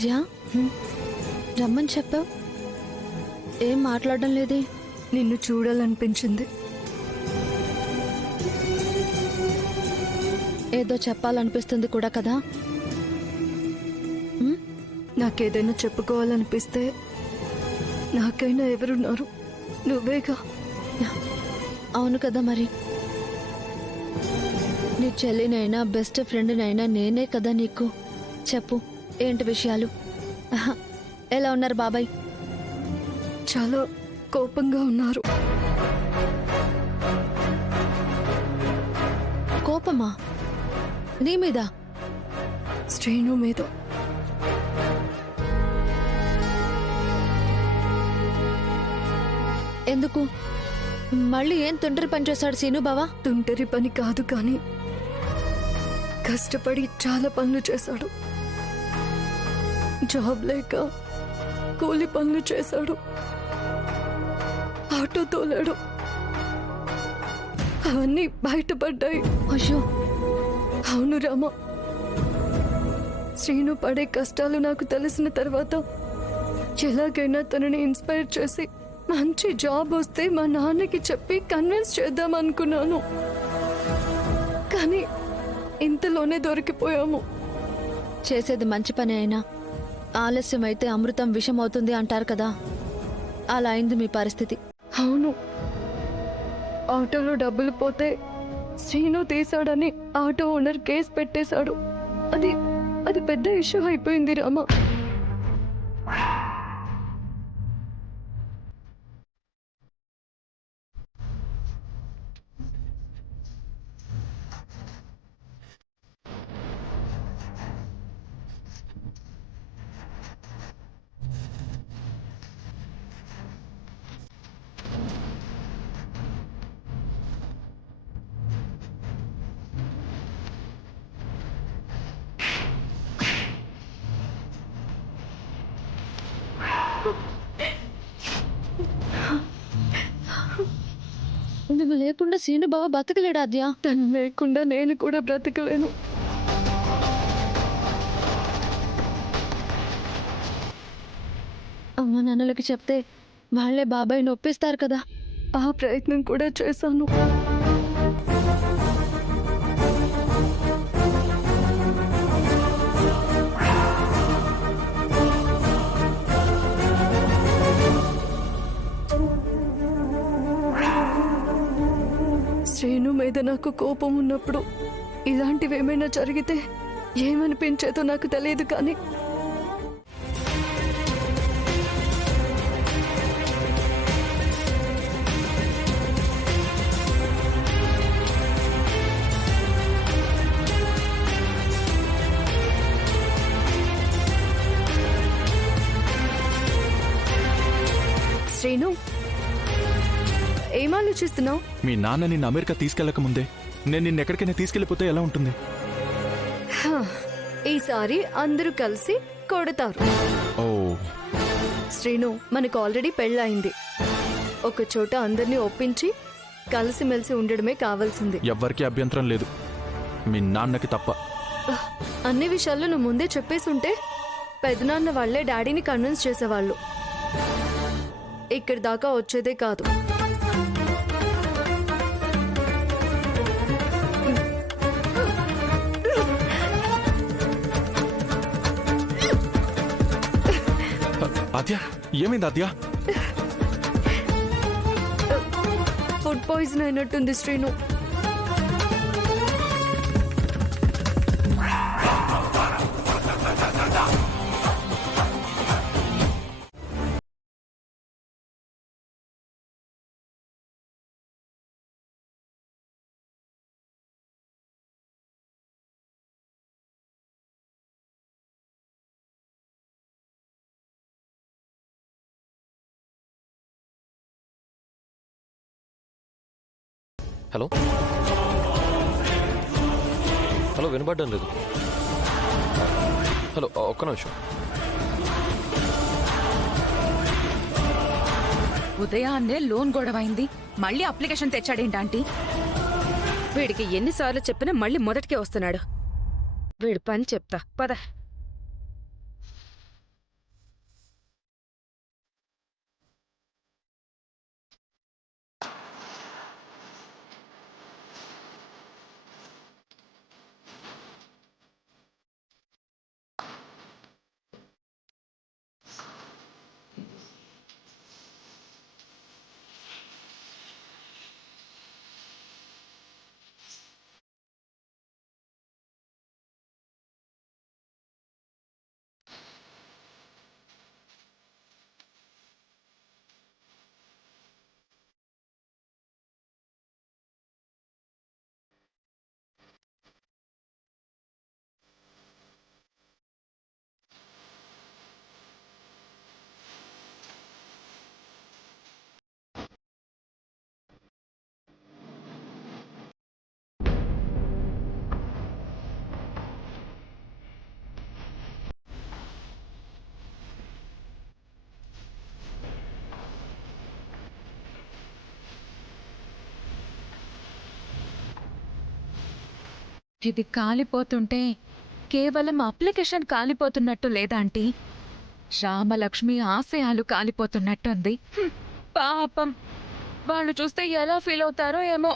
ఆద్య రమ్మని చెప్పావు, ఏం మాట్లాడడం లేదే? నిన్ను చూడాలనిపించింది. ఏదో చెప్పాలనిపిస్తుంది కూడా కదా. నాకేదైనా చెప్పుకోవాలనిపిస్తే నాకైనా ఎవరున్నారు? నువ్వేగా. అవును కదా, మరి నీ చెల్లినైనా బెస్ట్ ఫ్రెండ్నైనా నేనే కదా నీకు. చెప్పు, ఏంటి విషయాలు? ఎలా ఉన్నారు బాబాయ్? చాలా కోపంగా ఉన్నారు. కోపమా? నీ మీద? శ్రీను మీద. ఎందుకు? మళ్ళీ ఏం తుంటరి పని చేశాడు సీను బావా? తుంటరి పని కాదు, కానీ కష్టపడి చాలా పనులు చేశాడు. జాబ్ లేక కూలి పనులు చేశాడు, ఆటో తోలాడు. అవన్నీ బయటపడ్డాయి. అయ్యో. అవును రామ, శ్రీను పడే కష్టాలు నాకు తెలిసిన తర్వాత ఎలాగైనా తనని ఇన్స్పైర్ చేసి మంచి జాబ్ వస్తే మా నాన్నకి చెప్పి కన్విన్స్ చేద్దాం అనుకున్నాను. కానీ ఇంతలోనే దొరికిపోయాము. చేసేది మంచి పని అయినా ఆలస్యం అయితే అమృతం విషం అవుతుంది అంటారు కదా, అలా అయింది మీ పరిస్థితి. అవును, ఆటోలో డబ్బులు పోతే శ్రీను తీశాడని ఆటో ఓనర్ కేసు పెట్టేశాడు. అది పెద్ద ఇష్యూ అయిపోయింది రామ. నువ్వు లేకుండా సీను బావ బతకలేడా ఆద్య? తను లేకుండా నేను కూడా బ్రతకలేను. అమ్మ నాన్నలకి చెప్తే వాళ్ళే బాబాయ్ నొప్పిస్తారు కదా. ఆ ప్రయత్నం కూడా చేశాను. శ్రీను మీద నాకు కోపం ఉన్నప్పుడు ఇలాంటివి ఏమైనా జరిగితే ఏమనిపించేదో నాకు తెలియదు, కానీ శ్రీను, ఏం ఆలోచిస్తున్నావు? మీ నాన్న నిన్ను అమెరికా తీసుకెళ్లక ముందే నేను నిన్ను ఎక్కడికైనా తీసుకెళ్లిపోతే ఎలా ఉంటుంది? ఈసారి అందరూ కలిసి కొడతారు. ఓ శ్రీను, మనకు ఆల్రెడీ పెళ్ళయింది. ఒక చోట అందరినీ ఒప్పించి కలిసిమెలిసి ఉండడమే కావాల్సింది. ఎవ్వరికీ అభ్యంతరం లేదు, మీ నాన్నకి తప్ప. అన్ని విషయాల్లో నువ్వు ముందే చెప్పేసి ఉంటే పెదనాన్న వాళ్లే డాడీని కన్విన్స్ చేసేవాళ్ళు. ఇక్కడి దాకా వచ్చేదే కాదు. ఆద్య, ఏమైంది ఆద్య? ఫుడ్ పాయిజన్ అయినట్టుంది శ్రీను. హలో హలో, వినపడడం లేదు. హలో, ఒక్క నిమిషం. ఉదయాన్నే లోన్ గొడవైంది, మళ్ళీ అప్లికేషన్ తెచ్చాడేంటి? వీడికి ఎన్నిసార్లు చెప్పినా మళ్ళీ మొదటికే వస్తున్నాడు. వీడి పని చెప్తా పద. ఇది కాలిపోతుంటే కేవలం అప్లికేషన్ కాలిపోతున్నట్టు లేదా ఆంటీ? రామలక్ష్మి ఆశయాలు కాలిపోతున్నట్టుంది. పాపం వాళ్ళు చూస్తే ఎలా ఫీల్ అవుతారో ఏమో.